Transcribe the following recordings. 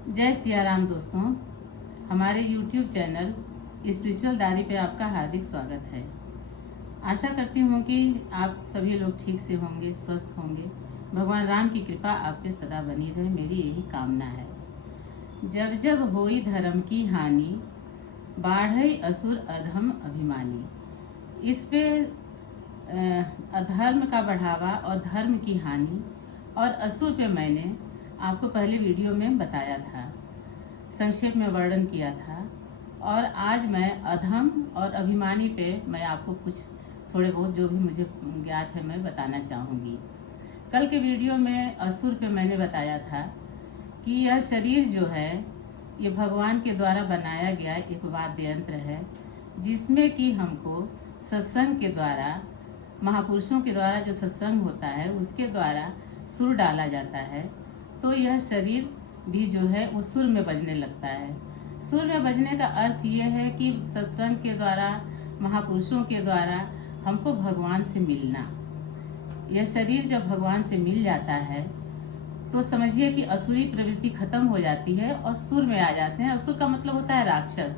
जय सिया राम दोस्तों। हमारे YouTube चैनल स्पिरिचुअल डायरी पे आपका हार्दिक स्वागत है। आशा करती हूँ कि आप सभी लोग ठीक से होंगे, स्वस्थ होंगे। भगवान राम की कृपा आप पे सदा बनी रहे, मेरी यही कामना है। जब जब होई धर्म की हानि, बाढ़ई असुर अधम अभिमानी। इस पे अधर्म का बढ़ावा और धर्म की हानि और असुर पे मैंने आपको पहले वीडियो में बताया था, संक्षेप में वर्णन किया था। और आज मैं अधम और अभिमानी पे मैं आपको कुछ थोड़े बहुत जो भी मुझे ज्ञात है मैं बताना चाहूँगी। कल के वीडियो में असुर पे मैंने बताया था कि यह शरीर जो है ये भगवान के द्वारा बनाया गया एक वाद्य यंत्र है, जिसमें कि हमको सत्संग के द्वारा, महापुरुषों के द्वारा जो सत्संग होता है उसके द्वारा सुर डाला जाता है। तो यह शरीर भी जो है वो सुर में बजने लगता है। सुर में बजने का अर्थ ये है कि सत्संग के द्वारा, महापुरुषों के द्वारा हमको भगवान से मिलना। यह शरीर जब भगवान से मिल जाता है तो समझिए कि असुरी प्रवृत्ति खत्म हो जाती है और सुर में आ जाते हैं। असुर का मतलब होता है राक्षस,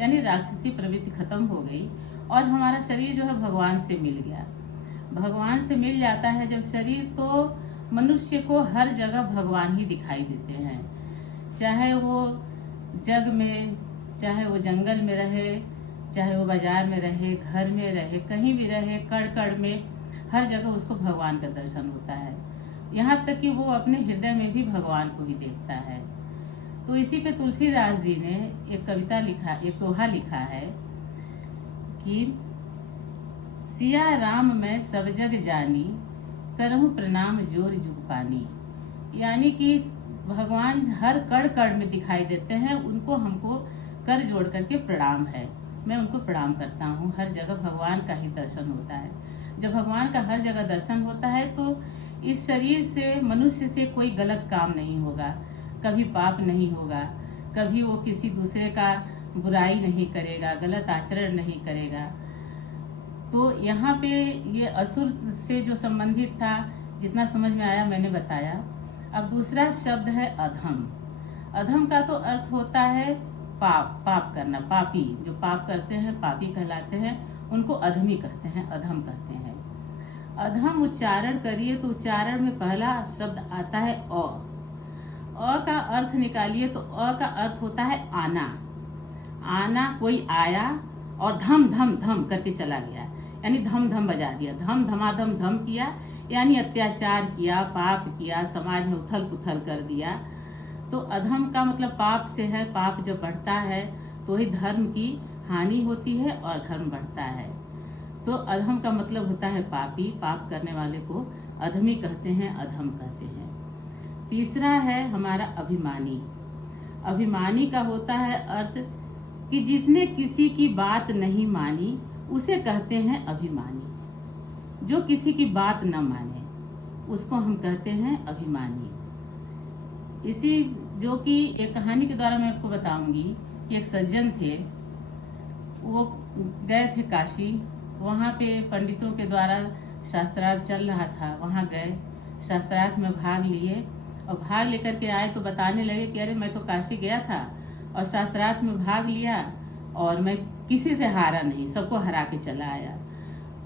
यानी राक्षसी प्रवृत्ति खत्म हो गई और हमारा शरीर जो है भगवान से मिल गया। भगवान से मिल जाता है जब शरीर, तो मनुष्य को हर जगह भगवान ही दिखाई देते हैं। चाहे वो जग में, चाहे वो जंगल में रहे, चाहे वो बाजार में रहे, घर में रहे, कहीं भी रहे, कण कण में हर जगह उसको भगवान का दर्शन होता है। यहाँ तक कि वो अपने हृदय में भी भगवान को ही देखता है। तो इसी पे तुलसीदास जी ने एक कविता लिखा, एक दोहा लिखा है कि सिया राम मैं सब जग जानी, करहूँ प्रणाम जोर जुग पानी। यानी कि भगवान हर कण कण में दिखाई देते हैं, उनको हमको कर जोड़ करके प्रणाम है। मैं उनको प्रणाम करता हूँ। हर जगह भगवान का ही दर्शन होता है। जब भगवान का हर जगह दर्शन होता है तो इस शरीर से, मनुष्य से कोई गलत काम नहीं होगा, कभी पाप नहीं होगा, कभी वो किसी दूसरे का बुराई नहीं करेगा, गलत आचरण नहीं करेगा। तो यहाँ पे ये असुर से जो संबंधित था, जितना समझ में आया मैंने बताया। अब दूसरा शब्द है अधम। अधम का तो अर्थ होता है पाप, पाप करना, पापी। जो पाप करते हैं पापी कहलाते हैं, उनको अधमी कहते हैं, अधम कहते हैं। अधम उच्चारण करिए तो उच्चारण में पहला शब्द आता है अ का अर्थ निकालिए तो अ का अर्थ होता है आना। आना, कोई आया और धम धम धम करके चला गया, यानी धम धम बजा दिया, धम धमाधम धम किया, यानी अत्याचार किया, पाप किया, समाज में उथल पुथल कर दिया। तो अधम का मतलब पाप से है। पाप जब बढ़ता है तो ही धर्म की हानि होती है और धर्म बढ़ता है। तो अधम का मतलब होता है पापी। पाप करने वाले को अधमी कहते हैं, अधम कहते हैं। तीसरा है हमारा अभिमानी। अभिमानी का होता है अर्थ कि जिसने किसी की बात नहीं मानी उसे कहते हैं अभिमानी। जो किसी की बात न माने उसको हम कहते हैं अभिमानी। इसी जो कि एक कहानी के द्वारा मैं आपको बताऊंगी कि एक सज्जन थे, वो गए थे काशी। वहाँ पे पंडितों के द्वारा शास्त्रार्थ चल रहा था, वहाँ गए, शास्त्रार्थ में भाग लिए और भाग लेकर के आए तो बताने लगे कि अरे मैं तो काशी गया था और शास्त्रार्थ में भाग लिया और मैं किसी से हारा नहीं, सबको हरा के चला आया।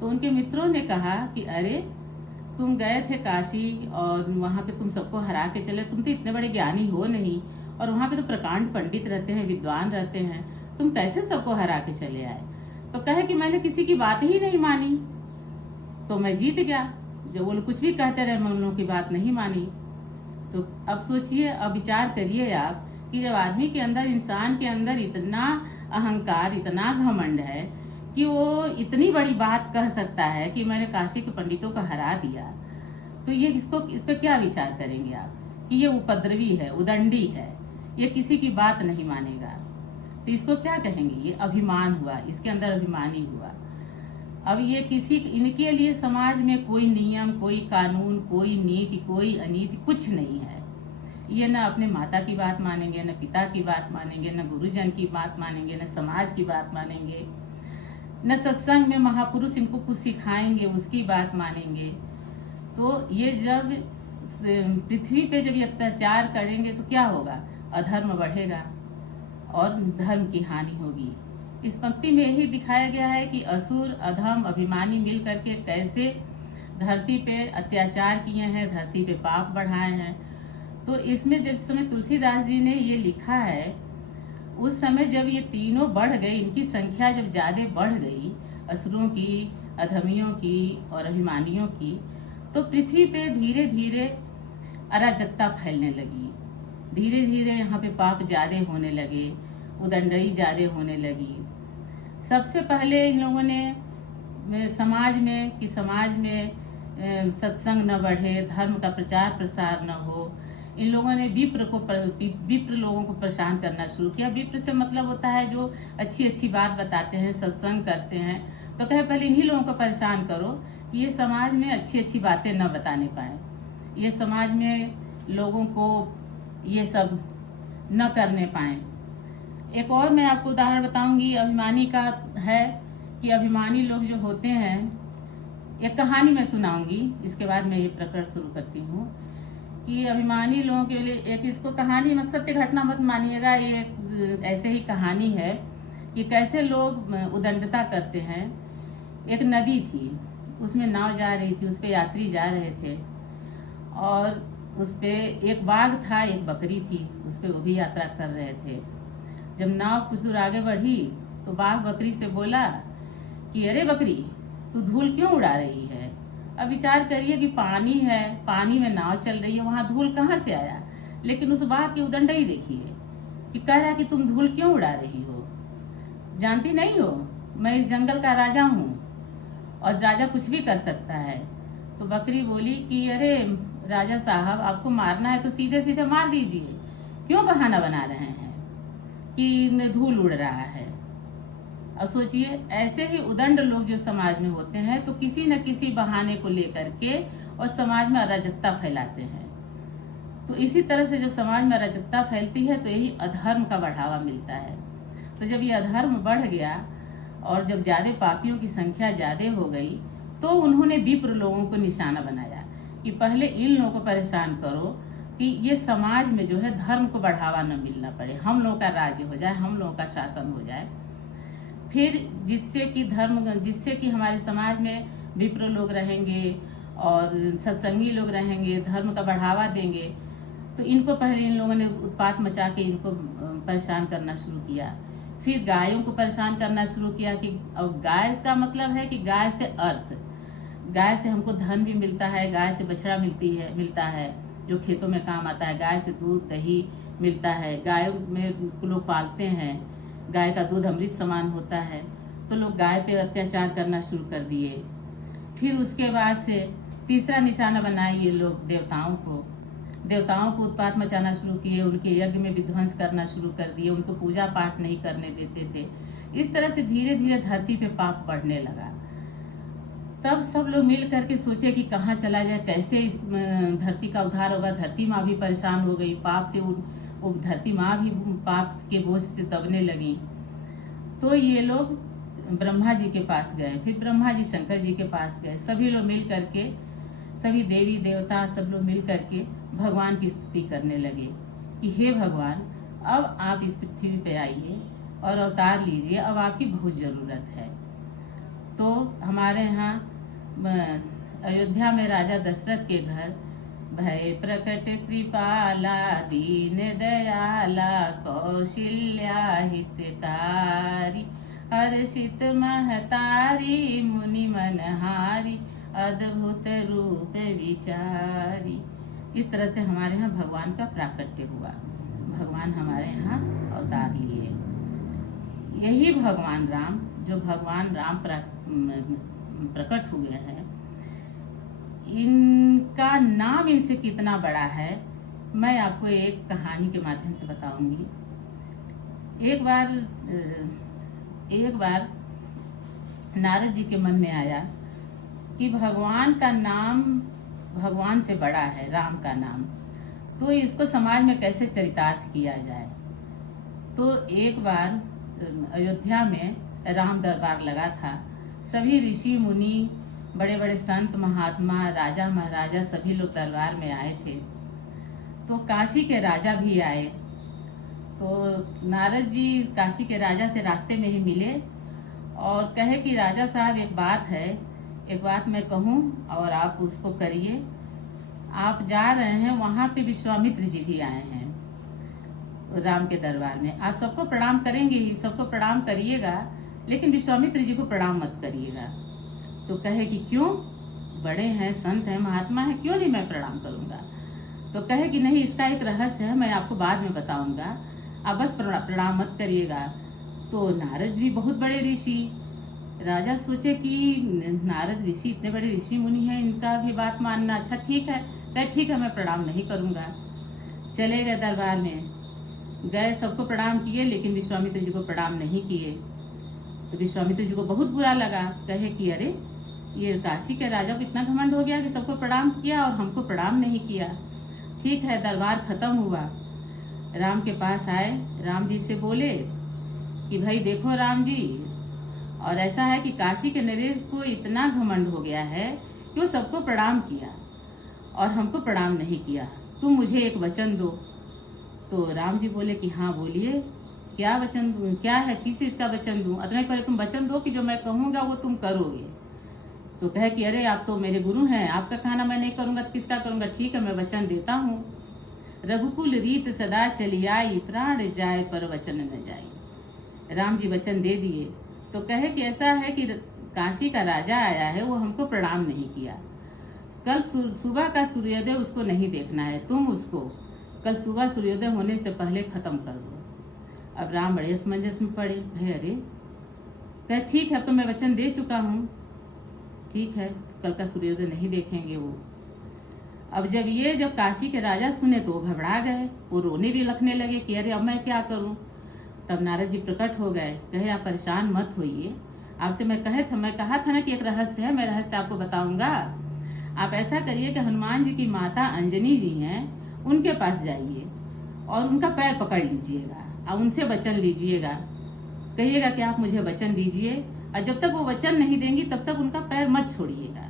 तो उनके मित्रों ने कहा कि अरे तुम गए थे काशी और वहाँ पे तुम सबको हरा के चले, तुम तो इतने बड़े ज्ञानी हो नहीं, और वहाँ पे तो प्रकांड पंडित रहते हैं, विद्वान रहते हैं, तुम कैसे सबको हरा के चले आए। तो कहे कि मैंने किसी की बात ही नहीं मानी, तो मैं जीत गया। जब वो लोग कुछ भी कहते रहे मैं उन लोगों की बात नहीं मानी। तो अब सोचिए, अब विचार करिए आप कि जब आदमी के अंदर, इंसान के अंदर इतना अहंकार, इतना घमंड है कि वो इतनी बड़ी बात कह सकता है कि मैंने काशी के पंडितों को हरा दिया, तो ये इस पर क्या विचार करेंगे आप कि ये उपद्रवी है, उदंडी है, ये किसी की बात नहीं मानेगा। तो इसको क्या कहेंगे? ये अभिमान हुआ, इसके अंदर अभिमानी हुआ। अब ये इनके लिए समाज में कोई नियम, कोई कानून, कोई नीति, कोई अनीति कुछ नहीं है। ये न अपने माता की बात मानेंगे, न पिता की बात मानेंगे, न गुरुजन की बात मानेंगे, न समाज की बात मानेंगे, न सत्संग में महापुरुष इनको कुछ सिखाएंगे उसकी बात मानेंगे। तो ये जब पृथ्वी पे जब ये अत्याचार करेंगे तो क्या होगा? अधर्म बढ़ेगा और धर्म की हानि होगी। इस पंक्ति में यही दिखाया गया है कि असुर, अधम, अभिमानी मिल करके कैसे धरती पे अत्याचार किए हैं, धरती पे पाप बढ़ाए हैं। तो इसमें जिस समय तुलसीदास जी ने ये लिखा है, उस समय जब ये तीनों बढ़ गए, इनकी संख्या जब ज़्यादा बढ़ गई, असुरों की, अधमियों की और अभिमानियों की, तो पृथ्वी पे धीरे धीरे अराजकता फैलने लगी। धीरे धीरे यहाँ पे पाप ज़्यादा होने लगे, उदंडई ज़्यादा होने लगी। सबसे पहले इन लोगों ने समाज में सत्संग न बढ़े, धर्म का प्रचार प्रसार न हो, इन लोगों ने विप्र लोगों को परेशान करना शुरू किया। विप्र से मतलब होता है जो अच्छी अच्छी बात बताते हैं, सत्संग करते हैं। तो कहे पहले इन्हीं लोगों को परेशान करो कि ये समाज में अच्छी अच्छी बातें न बताने पाए, ये समाज में लोगों को ये सब न करने पाए। एक और मैं आपको उदाहरण बताऊंगी अभिमानी का है कि अभिमानी लोग जो होते हैं, एक कहानी मैं सुनाऊंगी, इसके बाद मैं ये प्रकरण शुरू करती हूँ कि अभिमानी लोगों के लिए एक, इसको कहानी मत सत्य घटना मत मानिएगा, ये एक ऐसे ही कहानी है कि कैसे लोग उदंडता करते हैं। एक नदी थी, उसमें नाव जा रही थी, उस पर यात्री जा रहे थे और उस पर एक बाघ था, एक बकरी थी, उस पर वो भी यात्रा कर रहे थे। जब नाव कुछ दूर आगे बढ़ी तो बाघ बकरी से बोला कि अरे बकरी, तू धूल क्यों उड़ा रही है? अब विचार करिए कि पानी है, पानी में नाव चल रही है, वहाँ धूल कहाँ से आया? लेकिन उस बाघ की उदंडई देखिए कि कह रहा कि तुम धूल क्यों उड़ा रही हो? जानती नहीं हो मैं इस जंगल का राजा हूँ और राजा कुछ भी कर सकता है। तो बकरी बोली कि अरे राजा साहब, आपको मारना है तो सीधे सीधे मार दीजिए, क्यों बहाना बना रहे हैं कि धूल उड़ रहा है? अब सोचिए, ऐसे ही उदंड लोग जो समाज में होते हैं तो किसी न किसी बहाने को लेकर के और समाज में अराजकता फैलाते हैं। तो इसी तरह से जब समाज में अराजकता फैलती है तो यही अधर्म का बढ़ावा मिलता है। तो जब ये अधर्म बढ़ गया और जब ज़्यादा पापियों की संख्या ज़्यादा हो गई तो उन्होंने विप्र लोगों को निशाना बनाया कि पहले इन लोगों को परेशान करो कि ये समाज में जो है धर्म को बढ़ावा न मिलना पड़े, हम लोगों का राज्य हो जाए, हम लोगों का शासन हो जाए। फिर जिससे कि हमारे समाज में विप्र लोग रहेंगे और सत्संगी लोग रहेंगे, धर्म का बढ़ावा देंगे। तो इनको पहले इन लोगों ने उत्पात मचा के इनको परेशान करना शुरू किया। फिर गायों को परेशान करना शुरू किया कि अब गाय का मतलब है कि गाय से अर्थ, गाय से हमको धन भी मिलता है, गाय से बछड़ा मिलता है जो खेतों में काम आता है, गाय से दूध दही मिलता है, गायों में लोग पालते हैं, गाय का दूध अमृत समान होता है। तो लोग गाय पे अत्याचार करना शुरू कर दिए। फिर उसके बाद से तीसरा निशाना बनाए ये लोग देवताओं को उत्पात मचाना शुरू किए, उनके यज्ञ में विध्वंस करना शुरू कर दिए, उनको पूजा पाठ नहीं करने देते थे। इस तरह से धीरे धीरे धरती पे पाप बढ़ने लगा। तब सब लोग मिल करके सोचे कि कहाँ चला जाए, कैसे इस धरती का उद्धार होगा। धरती माँ भी परेशान हो गई पाप से, वो धरती माँ भी पाप के बोझ से दबने लगी। तो ये लोग ब्रह्मा जी के पास गए, फिर ब्रह्मा जी शंकर जी के पास गए। सभी लोग मिल करके, सभी देवी देवता सब लोग मिल करके भगवान की स्तुति करने लगे कि हे भगवान, अब आप इस पृथ्वी पे आइए और अवतार लीजिए, अब आपकी बहुत ज़रूरत है। तो हमारे यहाँ अयोध्या में राजा दशरथ के घर भय प्रकट कृपाला, दीन दयाला, कौशल्या हितकारी, हर्षित महतारी, मुनि मनहारी, अद्भुत रूप विचारी। इस तरह से हमारे यहाँ भगवान का प्राकट्य हुआ, भगवान हमारे यहाँ अवतार लिए। यही भगवान राम, जो भगवान राम प्रकट हुए हैं, इनका नाम इनसे कितना बड़ा है मैं आपको एक कहानी के माध्यम से बताऊंगी। एक बार नारद जी के मन में आया कि भगवान का नाम भगवान से बड़ा है, राम का नाम, तो इसको समाज में कैसे चरितार्थ किया जाए। तो एक बार अयोध्या में राम दरबार लगा था। सभी ऋषि मुनि, बड़े बड़े संत महात्मा, राजा महाराजा सभी लोग दरबार में आए थे। तो काशी के राजा भी आए तो नारद जी काशी के राजा से रास्ते में ही मिले और कहे कि राजा साहब एक बात है, एक बात मैं कहूँ और आप उसको करिए। आप जा रहे हैं, वहाँ पे विश्वामित्र जी भी आए हैं राम के दरबार में। आप सबको प्रणाम करेंगे ही, सबको प्रणाम करिएगा, लेकिन विश्वामित्र जी को प्रणाम मत करिएगा। तो कहे कि क्यों, बड़े हैं, संत हैं, महात्मा हैं, क्यों नहीं मैं प्रणाम करूँगा। तो कहे कि नहीं, इसका एक रहस्य है, मैं आपको बाद में बताऊँगा, आप बस प्रणाम मत करिएगा। तो नारद भी बहुत बड़े ऋषि, राजा सोचे कि नारद ऋषि इतने बड़े ऋषि मुनि हैं, इनका भी बात मानना, अच्छा ठीक है। कहे ठीक है, मैं प्रणाम नहीं करूँगा। चले गए दरबार में, गए, सबको प्रणाम किए, लेकिन विश्वामित्र जी को प्रणाम नहीं किए। तो विश्वामित्र जी को बहुत बुरा लगा, कहे कि अरे ये काशी के राजा को इतना घमंड हो गया कि सबको प्रणाम किया और हमको प्रणाम नहीं किया। ठीक है, दरबार खत्म हुआ, राम के पास आए, राम जी से बोले कि भाई देखो राम जी, और ऐसा है कि काशी के नरेश को इतना घमंड हो गया है कि वो सबको प्रणाम किया और हमको प्रणाम नहीं किया, तुम मुझे एक वचन दो। तो राम जी बोले कि हाँ बोलिए, क्या वचन दूँ, क्या है, किस चीज़ का वचन दूँ। अतने पहले तुम वचन दो कि जो मैं कहूँगा वो तुम करोगे। तो कहे कि अरे आप तो मेरे गुरु हैं, आपका कहना मैं नहीं करूँगा तो किसका करूँगा। ठीक है, मैं वचन देता हूँ। रघुकुल रीत सदा चली आई, प्राण जाए पर वचन न जाए। राम जी वचन दे दिए। तो कहे कि ऐसा है कि काशी का राजा आया है, वो हमको प्रणाम नहीं किया। कल सुबह का सूर्योदय उसको नहीं देखना है, तुम उसको कल सुबह सूर्योदय होने से पहले खत्म कर दो। अब राम बड़े असमंजस में पड़े, कहे अरे, कहे ठीक है, अब तो मैं वचन दे चुका हूँ, ठीक है, कल का सूर्योदय नहीं देखेंगे वो। अब जब काशी के राजा सुने तो वो घबरा गए, वो रोने भी लगने लगे कि अरे अब मैं क्या करूँ। तब नारद जी प्रकट हो गए, कहे आप परेशान मत होइए, आपसे मैं कहा था ना कि एक रहस्य है, मैं रहस्य आपको बताऊंगा। आप ऐसा करिए कि हनुमान जी की माता अंजनी जी हैं, उनके पास जाइए और उनका पैर पकड़ लीजिएगा और उनसे वचन लीजिएगा, कहिएगा कि आप मुझे वचन दीजिए, और जब तक वो वचन नहीं देंगी तब तक उनका पैर मत छोड़िएगा।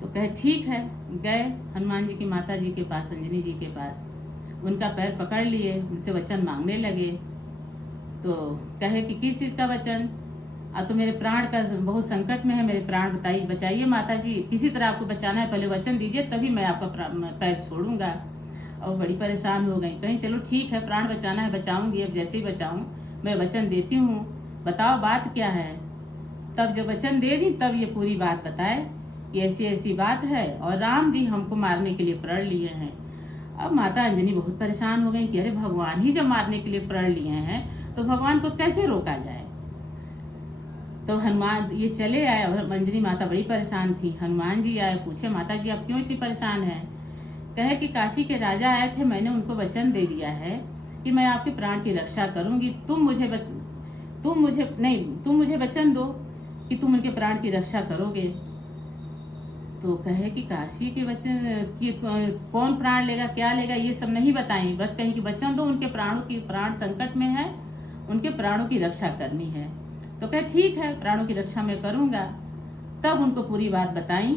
तो कहे ठीक है, गए हनुमान जी की माता जी के पास, अंजनी जी के पास, उनका पैर पकड़ लिए, उनसे वचन मांगने लगे। तो कहे कि किस चीज़ का वचन, अब तो मेरे प्राण का बहुत संकट में है, मेरे प्राण बचाइए माता जी, किसी तरह आपको बचाना है, पहले वचन दीजिए तभी मैं आपका पैर छोड़ूंगा। और बड़ी परेशान हो गई, कहीं चलो ठीक है, प्राण बचाना है बचाऊंगी, अब जैसे ही बचाऊं मैं वचन देती हूँ, बताओ बात क्या है। तब जब वचन दे दी तब ये पूरी बात बताए कि ऐसी ऐसी बात है और राम जी हमको मारने के लिए प्रण लिए हैं। अब माता अंजनी बहुत परेशान हो गई कि अरे भगवान ही जब मारने के लिए प्रण लिए हैं तो भगवान को कैसे रोका जाए। तो हनुमान ये चले आए और अंजनी माता बड़ी परेशान थी। हनुमान जी आए, पूछे माता जी आप क्यों इतनी परेशान हैं। कहे कि काशी के राजा आए थे, मैंने उनको वचन दे दिया है कि मैं आपके प्राण की रक्षा करूंगी, तुम मुझे वचन दो कि तुम उनके प्राण की रक्षा करोगे। तो कहे कि काशी के वचन कि कौन प्राण लेगा, क्या लेगा, ये सब नहीं बताएं, बस कहीं कि वचन दो, उनके प्राण संकट में है, उनके प्राणों की रक्षा करनी है। तो कहे ठीक है, प्राणों की रक्षा मैं करूंगा। तब उनको पूरी बात बताई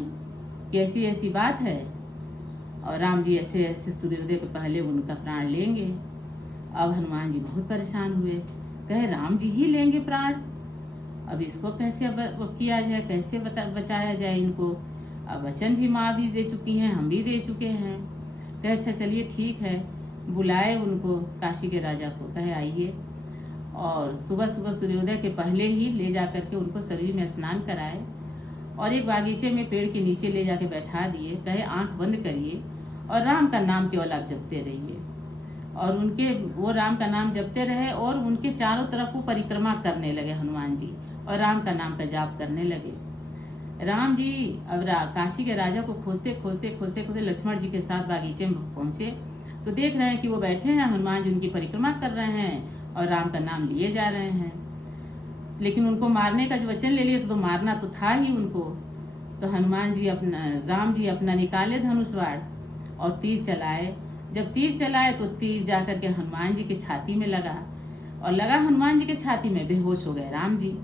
कि ऐसी ऐसी बात है और राम जी ऐसे ऐसे सूर्योदय के पहले उनका प्राण लेंगे। अब हनुमान जी बहुत परेशान हुए, कहे राम जी ही लेंगे प्राण, अब इसको कैसे अब किया जाए, कैसे बचाया जाए इनको। अब वचन भी माँ भी दे चुकी हैं, हम भी दे चुके हैं। कहे अच्छा चलिए ठीक है, बुलाए उनको काशी के राजा को, कहे आइए, और सुबह सुबह सूर्योदय के पहले ही ले जा करके उनको सरयू में स्नान कराए और एक बागीचे में पेड़ के नीचे ले जाके बैठा दिए। कहे आंख बंद करिए और राम का नाम केवल आप जपते रहिए। और वो राम का नाम जपते रहे और उनके चारों तरफ वो परिक्रमा करने लगे हनुमान जी, और राम का नाम का जाप करने लगे। राम जी अब काशी के राजा को खोजते खोजते खोजते खोजते लक्ष्मण जी के साथ बागीचे में पहुंचे तो देख रहे हैं कि वो बैठे हैं, हनुमान जी उनकी परिक्रमा कर रहे हैं और राम का नाम लिए जा रहे हैं। लेकिन उनको मारने का जो वचन ले लिया तो मारना तो था ही उनको। तो राम जी अपना निकाले धनुषवाड़ और तीर चलाए। जब तीर चलाए तो तीर जाकर के हनुमान जी के छाती में लगा और लगा हनुमान जी के छाती में, बेहोश हो गए राम जी।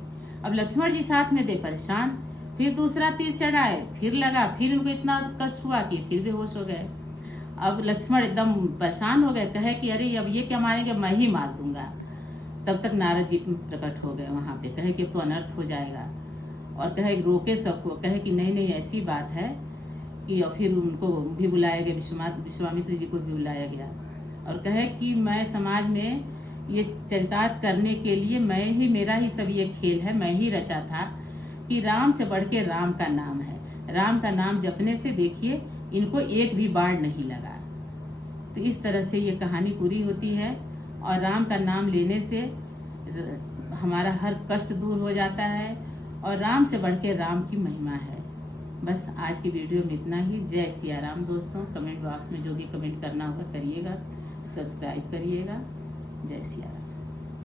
अब लक्ष्मण जी साथ में दे परेशान, फिर दूसरा तीर चढ़ाए, फिर लगा, फिर उनको इतना कष्ट हुआ कि फिर बेहोश हो गए। अब लक्ष्मण एकदम परेशान हो गए, कहे कि अरे अब ये क्या मारेंगे, मैं ही मार दूंगा। तब तक नारद जी प्रकट हो गए वहाँ पे, कहे कि अब तो अनर्थ हो जाएगा, और कहे रोके सबको, कहे कि नहीं नहीं ऐसी बात है कि, और फिर उनको भी बुलाया गया, विश्वामित्र जी को भी बुलाया गया, और कहे कि मैं समाज में ये चरितार्थ करने के लिए मेरा ही सब ये खेल है, मैं ही रचा था कि राम से बढ़ के राम का नाम है, राम का नाम जपने से देखिए इनको एक भी बाढ़ नहीं लगा। तो इस तरह से ये कहानी पूरी होती है, और राम का नाम लेने से हमारा हर कष्ट दूर हो जाता है, और राम से बढ़ के राम की महिमा है। बस आज की वीडियो में इतना ही। जय सिया राम दोस्तों। कमेंट बॉक्स में जो भी कमेंट करना होगा करिएगा, सब्सक्राइब करिएगा। जय सिया राम।